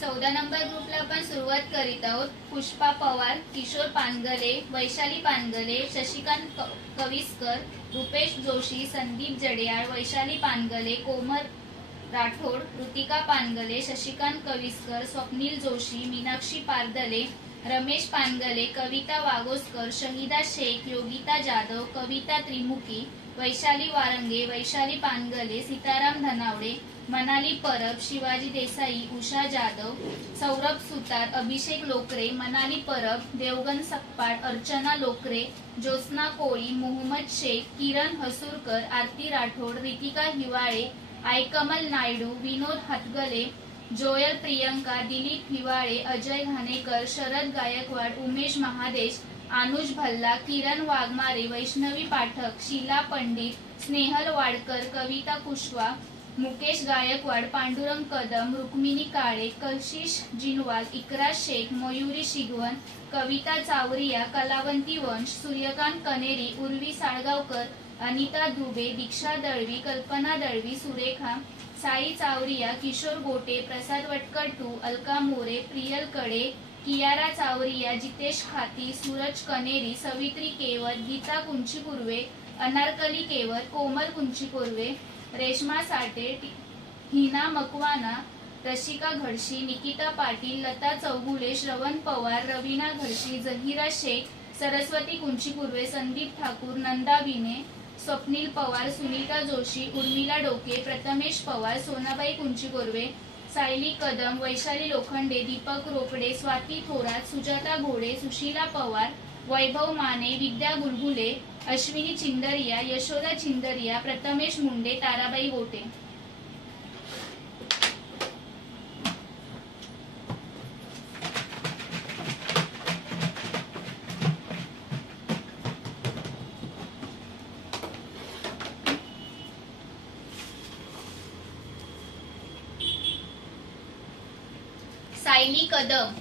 14 number ग्रुपला आपण सुरुवात करीत आहोत। पुष्पा पवार, किशोर पानगले, वैशाली पानगले, शशिकांत कविस्कर, रुपेश जोशी, संदीप जडेयाळ, वैशाली पानगले, कोमल राठोड, ऋतिका पानगले, शशिकांत कविस्कर, स्वप्नील जोशी, मीनाक्षी पारदले, रमेश पानगले, कविता वागोस्कर, शहीदा शेख, योगिता जाधव, कविता त्रिमुखी, वैशाली वारंगे, वैशाली पानगले, सीताराम धनावडे, मनाली परब, शिवाजी देसाई, उषा जाधव, सौरभ सुतार, अभिषेक लोकरे, मनाली परब, देवगन सकपाळ, अर्चना लोकरे, ज्योत्स्ना कोळी, मोहम्मद शेख, किरण हसूरकर, आरती राठोड, रितिका हिवाळे, आयकमल नायडू, विनोद हतगले, जोयल प्रियंका, दिलीप हिवाळे, अजय घाणेकर, शरद गायकवाड, उमेश महादेश, अनुज भल्ला, किरण वाघमारे, वैष्णवी पाठक, शीला पंडित, स्नेहल वाडकर, कविता कुशवा, मुकेश गायकवाड, पांडुरंग कदम, रुक्मिणी काळे, कशिश जिनवाल, इकरा शेख, मयुरी शिगवन, कविता चावरिया, कलावंती वंश, सूर्यकांत कनेरी, उर्वी साळगावकर, अनिता दुबे, दीक्षा दळवी, कल्पना दळवी, सुरेखा, साई चावरिया, किशोर गोटे, प्रसाद वटकटू, अलका मोरे, प्रियल कडे, कियारा चावरिया, जितेश खाती, सूरज कनेरी, सवित्री केवत, गीता कुंचीपुर्वे, अनारकली केवत, कोमल कुंचीपुर्वे, रेश्मा साठे, हिना मकवाना, रशिका घडशी, निकिता पाटील, लता चौगुले, श्रवण पवार, रवीना घडशी, जहीरा शेख, सरस्वती कुंचीपुर्वे, संदीप ठाकूर, नंदा विने, स्वप्नील पवार, सुनीता जोशी, उर्मिला डोके, प्रथमेश पवार, सोनाबाई कुंचीपुर्वे, सायली कदम, वैशाली लोखंडे, दीपक रोकडे, स्वाती थोरात, सुजाता घोडे, सुशीला पवार, वैभव माने, विद्या गुलगुले, अश्विनी चिंदरिया, यशोदा चिंदरिया, प्रथमेश मुंडे, ताराबाई गोटे। सायली कदम,